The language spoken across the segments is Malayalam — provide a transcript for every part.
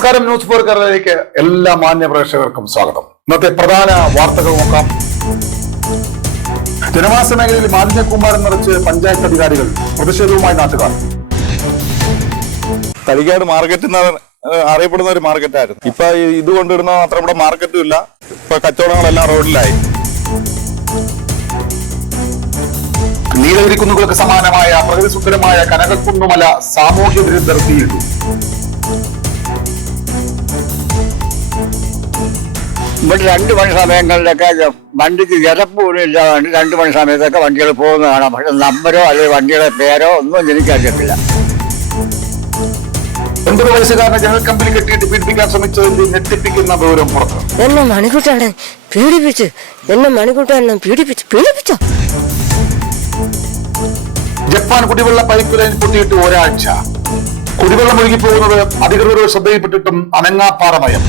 നമസ്കാരം. ന്യൂസ് ഫോർ കേരളയിലേക്ക് എല്ലാ മാന്യ പ്രേക്ഷകർക്കും സ്വാഗതം. ഇന്നത്തെ പ്രധാന വാർത്തകൾ നോക്കാം. ജനവാസ മേഖലയിൽ മാലിന്യ കൂമ്പാരം നിറച്ച് പഞ്ചായത്ത് അധികാരികൾ, പ്രതിഷേധവുമായി നാട്ടുകാർ. തളിക്കാട് മാർക്കറ്റ് അറിയപ്പെടുന്ന ഒരു മാർക്കറ്റായിരുന്നു. ഇപ്പൊ ഇത് കൊണ്ടിടുന്ന മാത്രം ഇവിടെ മാർക്കറ്റും ഇല്ല. ഇപ്പൊ കച്ചവടങ്ങളെല്ലാം റോഡിലായി. നീലഗിരി കുന്നുകൾക്ക് സമാനമായ പ്രകൃതി സുന്ദരമായ കനകക്കുന്നുമല സാമൂഹ്യ വിരുദ്ധർ തീയിട്ടു. ഇവിടെ 2 മണി സമയങ്ങളിലൊക്കെ വണ്ടിക്ക് ജലപ്പ് പോലും ഇല്ലാതാണ് 2 മണി സമയത്തൊക്കെ വണ്ടികൾ പോകുന്നത് കാണാം. പക്ഷെ നമ്പരോ അല്ലെങ്കിൽ വണ്ടിയുടെ പേരോ ഒന്നും എനിക്കറിയത്തില്ല. 9 വയസ്സുകാരനെ ജനൽ കമ്പിൽ കെട്ടിയിട്ട് പീഡിപ്പിക്കാൻ ശ്രമിച്ചതിന്റെ ഞെട്ടിപ്പിക്കുന്ന വിവരം പുറത്ത്. എന്നെ മണിക്കുട്ടാണ് പീഡിപ്പിച്ചു. ജപ്പാൻ കുടിവെള്ള പൈപ്പ് ലൈൻ പൊട്ടിയിട്ട് ഒരാഴ്ച. കുടിവെള്ളം ഒഴുകിപ്പോകുന്നത് അധികൃതരുടെ ശ്രദ്ധയിൽപ്പെട്ടിട്ടും അനങ്ങാപ്പാറമയം.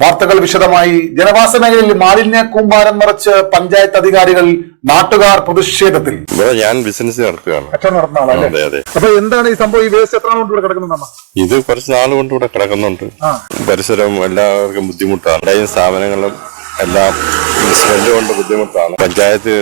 വാർത്തകൾ വിശദമായി. ജനവാസ മേഖലയിൽ മാലിന്യ കൂമ്പാരം നിറച്ച് പഞ്ചായത്ത് അധികാരികൾ, നാട്ടുകാർ പ്രതിഷേധത്തിൽ. ഞാൻ ബിസിനസ് നടത്തുകയാണ്. അപ്പൊ എന്താണ് ഈ സംഭവം? ഈ വേസ്റ്റ് എത്ര നാൾ കൊണ്ട് ഇവിടെ കിടക്കുന്നതാണ്? ഇത് കുറച്ച് നാൾ കൊണ്ട് ഇവിടെ കിടക്കുന്നുണ്ട്. പരിസരം എല്ലാവർക്കും ബുദ്ധിമുട്ടാണ്. എല്ലാ സ്ഥാപനങ്ങളും എല്ലാം സ്മെല്ല് കൊണ്ട് ബുദ്ധിമുട്ടാണ്. പഞ്ചായത്ത്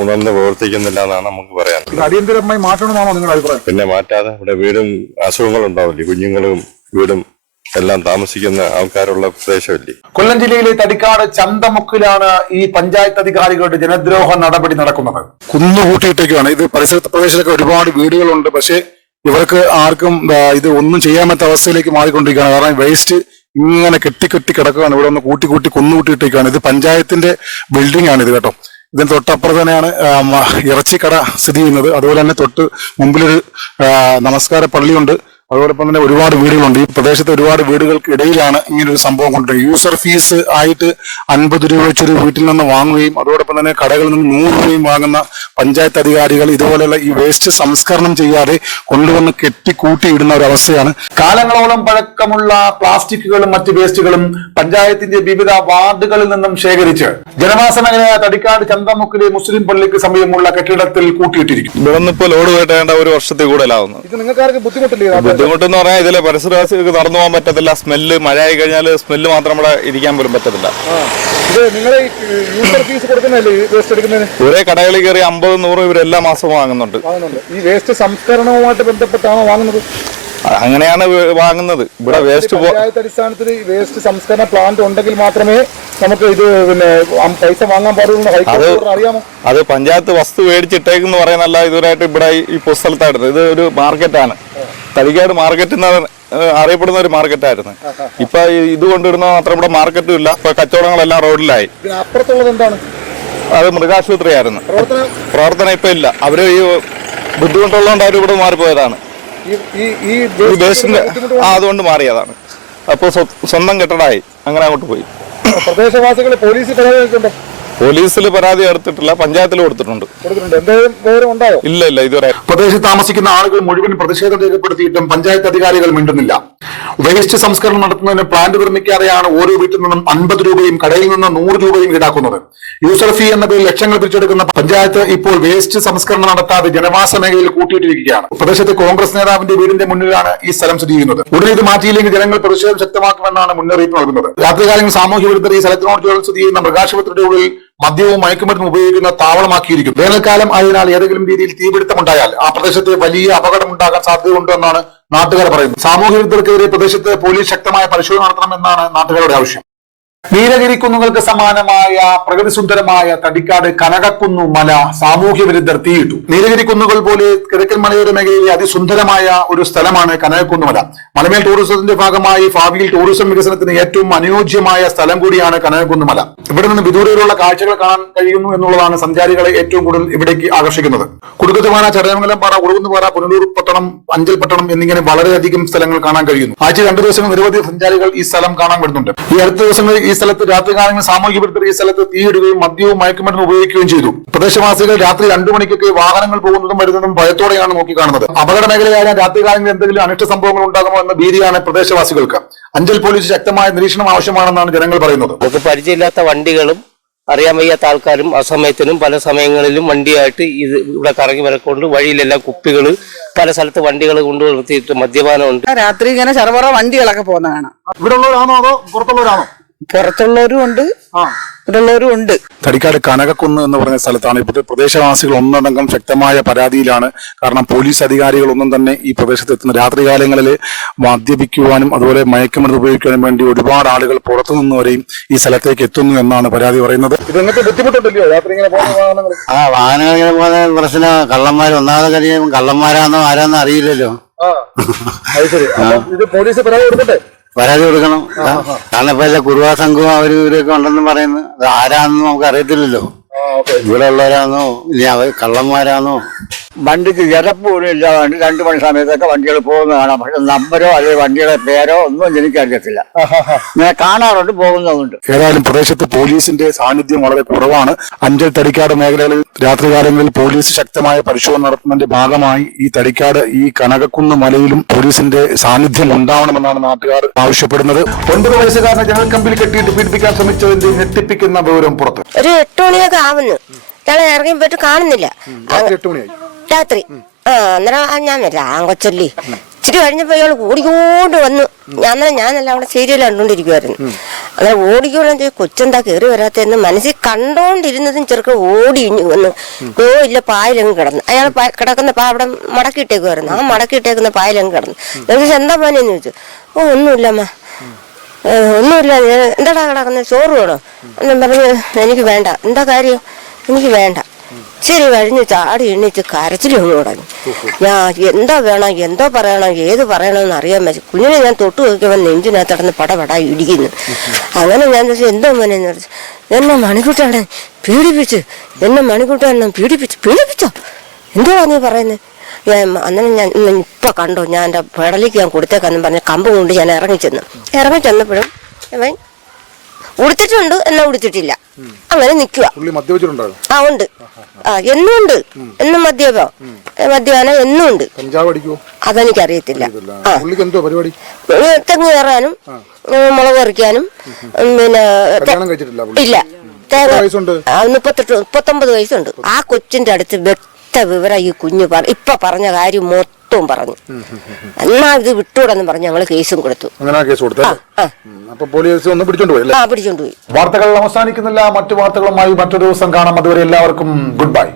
ഉണർന്ന് പ്രവർത്തിക്കുന്നില്ല എന്നാണ് നമുക്ക് പറയാൻ. അടിയന്തരമായി മാറ്റണമെന്നാണോ നിങ്ങളുടെ അഭിപ്രായം? പിന്നെ മാറ്റാതെ ഇവിടെ വീടും അസുഖങ്ങളുണ്ടാവില്ലേ, കുഞ്ഞുങ്ങളും വീടും എല്ലാം താമസിക്കുന്ന ആൾക്കാരുള്ള പ്രദേശമല്ലേ. കൊല്ലം ജില്ലയിലെ തടിക്കാട് ചന്തമുക്കിലാണ് ഈ പഞ്ചായത്ത് അധികാരികളുടെ ജനദ്രോഹ നടപടി നടക്കുന്നത്. കുന്നുകൂട്ടിയിട്ടൊക്കെയാണ് ഇത്. പരിസരത്തെ പ്രദേശത്തൊക്കെ ഒരുപാട് വീടുകളുണ്ട്. പക്ഷെ ഇവർക്ക് ആർക്കും ഇത് ഒന്നും ചെയ്യാൻ പറ്റാത്ത അവസ്ഥയിലേക്ക് മാറിക്കൊണ്ടിരിക്കുകയാണ്. കാരണം വേസ്റ്റ് ഇങ്ങനെ കെട്ടി കിടക്കുകയാണ്. ഇവിടെ ഒന്ന് കൂട്ടി കുന്നുകൂട്ടിയിട്ടേക്കാണ്. ഇത് പഞ്ചായത്തിന്റെ ബിൽഡിംഗ് ആണ് ഇത് കേട്ടോ. ഇതിന് തൊട്ടപ്പുറത്ത് തന്നെയാണ് ഇറച്ചിക്കട സ്ഥിതി ചെയ്യുന്നത്. അതുപോലെ തന്നെ തൊട്ട് മുമ്പിലൊരു നമസ്കാര പള്ളിയുണ്ട്. അതോടൊപ്പം തന്നെ ഒരുപാട് വീടുകളുണ്ട്. ഈ പ്രദേശത്ത് ഒരുപാട് വീടുകൾക്ക് ഇടയിലാണ് ഇങ്ങനൊരു സംഭവം കൊണ്ടുവരുന്നത്. യൂസർ ഫീസ് ആയിട്ട് 50 രൂപ വെച്ചൊരു വീട്ടിൽ നിന്ന് വാങ്ങുകയും അതോടൊപ്പം തന്നെ കടകളിൽ നിന്ന് 100 രൂപയും വാങ്ങുന്ന പഞ്ചായത്ത് അധികാരികൾ ഇതുപോലെയുള്ള ഈ വേസ്റ്റ് സംസ്കരണം ചെയ്യാതെ കൊണ്ടുവന്ന് കെട്ടിക്കൂട്ടി ഇടുന്ന ഒരു അവസ്ഥയാണ്. കാലങ്ങളോളം പഴക്കമുള്ള പ്ലാസ്റ്റിക്കുകളും മറ്റ് വേസ്റ്റുകളും പഞ്ചായത്തിന്റെ വിവിധ വാർഡുകളിൽ നിന്നും ശേഖരിച്ച് ജനവാസ മേഖലയായ തടിക്കാട് ചന്തമുക്കിലെ മുസ്ലിം പള്ളിക്ക് സമീപമുള്ള കെട്ടിടത്തിൽ കൂട്ടിയിട്ടിരിക്കും. ഇവിടെ ഇപ്പോൾ ലോഡ് കയറ്റേണ്ട ഒരു വർഷത്തിൽ കൂടുതലാവുന്നു. ഇത് നിങ്ങൾക്ക് ബുദ്ധിമുട്ടില്ലേ? ബുദ്ധിമുട്ടെന്ന് പറഞ്ഞാൽ ഇതിലെ പരിസരവാസികൾക്ക് നടന്നു പോകാൻ പറ്റത്തില്ല. സ്മെല്ല്, മഴ ആയി കഴിഞ്ഞാൽ സ്മെല്ല് മാത്രം ഇവിടെ ഇരിക്കാൻ പോലും പറ്റത്തില്ല. ഒരേ കടകളിൽ കയറി 50-100 ഇവരെല്ലാ മാസവും വാങ്ങുന്നുണ്ട്. ഈ വേസ്റ്റ് സംസ്കരണവുമായിട്ട് ബന്ധപ്പെട്ടാണോ വാങ്ങുന്നത്? അങ്ങനെയാണ് വാങ്ങുന്നത്. ഇവിടെ വേസ്റ്റ് പഞ്ചായത്ത് അടിസ്ഥാനത്തിൽ വേസ്റ്റ് സംസ്കരണ പ്ലാന്റ് ഉണ്ടെങ്കിൽ മാത്രമേ നമുക്ക് ഇത് പിന്നെ പൈസ വാങ്ങാൻ പാടുള്ളൂ. അറിയാമോ? അത് പഞ്ചായത്ത് വസ്തു മേടിച്ചിട്ടേക്കെന്ന് പറയുന്നല്ല. ഇതുവരായിട്ട് ഇവിടെ ഈ പൊസ്ഥലത്തായിട്ട് ഇത് ഒരു മാർക്കറ്റാണ്. തളിക്കാട് മാർക്കറ്റ് അറിയപ്പെടുന്ന ഒരു മാർക്കറ്റായിരുന്നു. ഇപ്പൊ ഇത് കൊണ്ടിടുന്ന മാത്രം ഇവിടെ മാർക്കറ്റും ഇല്ല. ഇപ്പൊ കച്ചവടങ്ങളെല്ലാം റോഡിലായി. അപ്പുറത്തുള്ളത് എന്താണ്? അത് മൃഗാശുപത്രിയായിരുന്നു. പ്രവർത്തനം ഇപ്പൊ ഇല്ല. അവര് ഈ ബുദ്ധിമുട്ടുള്ളതുകൊണ്ട് അവർ ഇവിടെ മാറിപ്പോയതാണ്. ഈ ബേസിന്റെ അതുകൊണ്ട് മാറിയതാണ്. അപ്പൊ സ്വന്തം കെട്ടിടമായി അങ്ങനെ അങ്ങോട്ട് പോയി. പ്രദേശവാസികൾ പോലീസിൽ പരാതി എടുത്തിട്ടില്ല, പഞ്ചായത്തിൽ കൊടുത്തിട്ടുണ്ട്. ഇല്ല ഇതുവരെ. പ്രദേശത്ത് താമസിക്കുന്ന ആളുകൾ മുഴുവൻ പ്രതിഷേധം രേഖപ്പെടുത്തിയിട്ടും പഞ്ചായത്ത് അധികാരികൾ മിണ്ടുന്നില്ല. വേസ്റ്റ് സംസ്കരണം നടത്തുന്നതിന് പ്ലാന്റ് നിർമ്മിക്കാതെയാണ് ഓരോ വീട്ടിൽ നിന്നും 50 രൂപയും കടയിൽ നിന്ന് 100 രൂപയും ഈടാക്കുന്നത്. യൂസർ ഫീ എന്ന പേരിൽ ലക്ഷങ്ങൾ പിരിച്ചെടുക്കുന്ന പഞ്ചായത്ത് ഇപ്പോൾ വേസ്റ്റ് സംസ്കരണം നടത്താതെ ജനവാസ മേഖലയിൽ കൂട്ടിയിട്ടിരിക്കുകയാണ്. പ്രദേശത്ത് കോൺഗ്രസ് നേതാവിന്റെ വീടിന്റെ മുന്നിലാണ് ഈ സ്ഥലം സ്ഥിതി ചെയ്യുന്നത്. ഉടനെ ഇത് മാറ്റിയില്ലെങ്കിൽ ജനങ്ങൾ പ്രതിഷേധം ശക്തമാക്കുമെന്നാണ് മുന്നറിയിപ്പ് നൽകുന്നത്. രാത്രികാലങ്ങളിൽ സാമൂഹ്യ വിരുദ്ധർ ഈ സ്ഥലത്തിനോട് ചേർന്ന് സ്ഥിതി ചെയ്യുന്ന മൃഗാശുപത്രിയുടെ ഉള്ളിൽ മദ്യവും മയക്കുമരുന്നും ഉപയോഗിക്കുന്ന താവളമാക്കിയിരിക്കും. വേനൽക്കാലം ആയതിനാൽ ഏതെങ്കിലും രീതിയിൽ തീപിടുത്തമുണ്ടായാൽ ആ പ്രദേശത്ത് വലിയ അപകടമുണ്ടാകാൻ സാധ്യതയുണ്ട് എന്നാണ് നാട്ടുകാർ പറയുന്നത്. സാമൂഹ്യ വിരുദ്ധർക്കെതിരെ പ്രദേശത്ത് പോലീസ് ശക്തമായ പരിശോധന നടത്തണമെന്നാണ് നാട്ടുകാരുടെ ആവശ്യം. നീലഗിരി കുന്നുകൾക്ക് സമാനമായ പ്രകൃതി സുന്ദരമായ തടിക്കാട് കനകക്കുന്നു മല സാമൂഹ്യ വിരുദ്ധർ തീയിട്ടു. നീലഗിരി കുന്നുകൾ പോലെ കിഴക്കൻ മലയോര മേഖലയിലെ അതിസുന്ദരമായ ഒരു സ്ഥലമാണ് കനകക്കുന്നുമല. മലമേൽ ടൂറിസത്തിന്റെ ഭാഗമായി ഭാവിയിൽ ടൂറിസം വികസനത്തിന് ഏറ്റവും അനുയോജ്യമായ സ്ഥലം കൂടിയാണ് കനകക്കുന്നുമല. ഇവിടെ നിന്ന് വിദൂരയിലുള്ള കാഴ്ചകൾ കാണാൻ കഴിയുന്നു എന്നുള്ളതാണ് സഞ്ചാരികളെ ഏറ്റവും കൂടുതൽ ഇവിടേക്ക് ആകർഷിക്കുന്നത്. കുടുക്കത്തുപാറ, ചടയമംഗലം പാറ, ഉളുകുന്നുപാറ, പുനലൂർ പട്ടണം, അഞ്ചൽ പട്ടണം എന്നിങ്ങനെ വളരെയധികം സ്ഥലങ്ങൾ കാണാൻ കഴിയുന്നു. ആഴ്ച 2 ദിവസങ്ങൾ നിരവധി സഞ്ചാരികൾ ഈ സ്ഥലം കാണാൻ വരുന്നുണ്ട്. ഈ അടുത്ത ദിവസങ്ങളിൽ ഈ സ്ഥലത്ത് രാത്രികാലങ്ങളിൽ സാമൂഹ്യ വിരുദ്ധർ ഈ സ്ഥലത്ത് തീയിടുകയും മദ്യവും മയക്കുമരുന്നും ഉപയോഗിക്കുകയും ചെയ്തു. പ്രദേശവാസികൾ രാത്രി 2 മണിക്കൊക്കെ വാഹനങ്ങൾ പോകുന്നതും വരുന്നതും ഭയത്തോടെയാണ് നോക്കിക്കാണുന്നത്. അപകട മേഖലയായ രാത്രികാലങ്ങളിൽ എന്തെങ്കിലും അനിഷ്ട സംഭവങ്ങൾ ഉണ്ടാകുമോ എന്ന ഭീതിയാണ് പ്രദേശവാസികൾക്ക്. അഞ്ചൽ പോലീസ് ശക്തമായ നിരീക്ഷണം ആവശ്യമാണെന്നാണ് ജനങ്ങൾ പറയുന്നത്. നമുക്ക് പരിചയമില്ലാത്ത വണ്ടികളും അറിയാൻ വയ്യാത്ത ആൾക്കാരും അസമയത്തിനും പല സമയങ്ങളിലും വണ്ടിയായിട്ട് ഇത് ഇവിടെ കറങ്ങി വരക്കൊണ്ട് വഴിയിലെല്ലാം കുപ്പികൾ പല സ്ഥലത്ത് വണ്ടികൾ കൊണ്ടു നിർത്തിയിട്ട് മദ്യപാനമുണ്ട്. രാത്രി ഇങ്ങനെ ചെറുപറ വണ്ടികളൊക്കെ പോകുന്ന കാണാം. ഇവിടെ ഉള്ളവരാണോ അതോ പുറത്തുള്ളവരാണോ? പുറത്തുള്ളവരും ഉണ്ട്, ഇവിടെ ഉള്ളവരും ഉണ്ട്. തടിക്കാട് കനകക്കുന്ന് എന്ന് പറഞ്ഞ സ്ഥലത്താണ് ഇപ്പോൾ പ്രദേശവാസികൾ ഒന്നടങ്കം ശക്തമായ പരാതിയിലാണ്. കാരണം പോലീസ് അധികാരികളൊന്നും തന്നെ ഈ പ്രദേശത്ത് എത്തുന്ന രാത്രികാലങ്ങളിൽ മദ്യപിക്കുവാനും അതുപോലെ മയക്കുമരുന്ന് ഉപയോഗിക്കാനും വേണ്ടി ഒരുപാട് ആളുകൾ പുറത്തു നിന്നുവരെയും ഈ സ്ഥലത്തേക്ക് എത്തുന്നു എന്നാണ് പരാതി പറയുന്നത്. ഇത് നിങ്ങൾക്ക് ബുദ്ധിമുട്ടുണ്ടല്ലോ രാത്രി ഇങ്ങനെ പോകുന്ന വാഹനങ്ങൾ? വാഹനങ്ങൾ ഇങ്ങനെ പോകുന്ന പ്രശ്നം കള്ളന്മാർ ഒന്നാമത്തെ കാര്യം കള്ളന്മാരാന്നോ ആരാന്നോ അറിയില്ലല്ലോ. ഇത് പോലീസ് പരാതി കൊടുക്കട്ടെ? പരാതി കൊടുക്കണം. കാരണം ഇപ്പൊ എല്ലാ കുറുവാ സംഘവും അവര് ഇവരൊക്കെ ഉണ്ടെന്ന് പറയുന്നു. അത് ആരാണെന്ന് നമുക്ക് അറിയത്തില്ലല്ലോ. ഇവിടെ ഉള്ളവരാണോ ഇനി അവർ കള്ളന്മാരാണോ? വണ്ടിക്ക് ഇരപ്പ് പോലും ഇല്ലാതെ 2 മണി സമയത്തൊക്കെ വണ്ടികൾ പോകുന്ന കാണാം. പക്ഷെ നമ്പരോ അല്ലെങ്കിൽ വണ്ടിയുടെ പേരോ ഒന്നും എനിക്കറിയത്തില്ല. ഞാൻ കാണാറുണ്ട്, പോകുന്നതുണ്ട്. ഏതായാലും പ്രദേശത്ത് പോലീസിന്റെ സാന്നിധ്യം വളരെ കുറവാണ്. അഞ്ചൽ തടിക്കാട് മേഖലകളിൽ രാത്രികാലങ്ങളിൽ പോലീസ് ശക്തമായ പരിശോധന നടത്തുന്നതിന്റെ ഭാഗമായി ഈ തടിക്കാട് ഈ കനകക്കുന്ന് മലയിലും പോലീസിന്റെ സാന്നിധ്യം ഉണ്ടാവണമെന്നാണ് നാട്ടുകാർ ആവശ്യപ്പെടുന്നത്. 9 വയസ്സുകാരനെ ജനൽ കമ്പിൽ കെട്ടിയിട്ട് പീഡിപ്പിക്കാൻ ശ്രമിച്ചതിന്റെ ഞെട്ടിപ്പിക്കുന്ന വിവരം പുറത്ത്. ഒരു 8 മണിയൊക്കെ ആവുന്നു. ഞങ്ങൾ ഇറങ്ങി പോയിട്ട് കാണുന്നില്ല. 8 മണിയായി രാത്രി. അന്നേരം ഞാൻ കൊച്ചല്ലി ഇച്ചിരി കഴിഞ്ഞപ്പോ ഇയാൾ ഓടിക്കൊണ്ട് വന്നു. ഞാനല്ല അവിടെ സീരിയൽ കണ്ടോണ്ടിരിക്കുവായിരുന്നു. അങ്ങനെ ഓടിക്കോളെ കൊച്ചെന്താ കയറി വരാത്തെന്ന് മനസ്സിൽ കണ്ടോണ്ടിരുന്നതും ചെറുക്കൻ ഓടി ഇഞ്ഞു വന്നു. ഇല്ല പായലങ്ങ് കിടന്നു. അയാൾ കിടക്കുന്ന അവിടെ മടക്കിയിട്ടേക്കുമായിരുന്നു. ആ മടക്കിയിട്ടേക്കുന്ന പായലങ്ങ് കിടന്നു. ചോദിച്ചു എന്താ മോനെന്ന് ചോദിച്ചു. ഒന്നുമില്ലമ്മ, ഒന്നുമില്ല. എന്താടാ കിടക്കുന്നത്, ചോറ് വേണോ എന്നും പറഞ്ഞ് എനിക്ക് വേണ്ട. എന്താ കാര്യം? എനിക്ക് വേണ്ട. ശരി കഴിഞ്ഞ് ചാടി എണ്ണിച്ച് കരച്ചിലും തുടങ്ങി. ഞാൻ എന്താ വേണം, എന്തോ പറയണം, ഏത് പറയണമെന്ന് അറിയാൻ പറ്റും. കുഞ്ഞിനെ ഞാൻ തൊട്ട് നോക്കിയപ്പോൾ നെഞ്ചിനകത്തടന്ന് പടപട ഇടിക്കുന്നു. അങ്ങനെ ഞാൻ ചോദിച്ചു എന്തോ മോനെന്ന് ചോദിച്ചു. എന്നെ മണിക്കുട്ടാണ് പീഡിപ്പിച്ച്, എന്നെ മണിക്കുട്ടാണ് പീഡിപ്പിച്ചോ? എന്തോ നീ പറയുന്നത്? അന്നേരം ഞാൻ ഇപ്പൊ കണ്ടോ, ഞാൻ എൻ്റെ പെടലേക്ക് ഞാൻ കൊടുത്തേക്കാന്ന് പറഞ്ഞ കമ്പ് കൊണ്ട് ഞാൻ ഇറങ്ങിച്ചെന്നപ്പോഴും അവൻ ഉടുത്തിട്ടുണ്ട് എന്നാ ഉടുത്തിട്ടില്ല. അങ്ങനെ നിൽക്കുക. ആ ഉണ്ട്, എന്നും ഉണ്ട്. എന്നും മദ്യപാനം എന്നും ഉണ്ട്. അതെനിക്കറിയത്തില്ല. തെങ്ങ് കയറാനും മുളക് പറിക്കാനും പിന്നെ ഇല്ല. 39 വയസ്സുണ്ട്. ആ കൊച്ചിന്റെ അടുത്ത് വ്യക്ത വിവരം ഈ കുഞ്ഞ് ഇപ്പൊ പറഞ്ഞ കാര്യം മൊത്തവും പറഞ്ഞു. എന്നാ ഇത് വിട്ടൂടെന്ന് പറഞ്ഞ് ഞങ്ങള് കേസും കൊടുത്തു. പിടിച്ചോണ്ടുപോയി. വാർത്തകൾ അവസാനിക്കുന്നില്ല. മറ്റു വാർത്തകളുമായി മറ്റൊരു ദിവസം കാണാം. അതുവരെ എല്ലാവർക്കും ഗുഡ് ബൈ.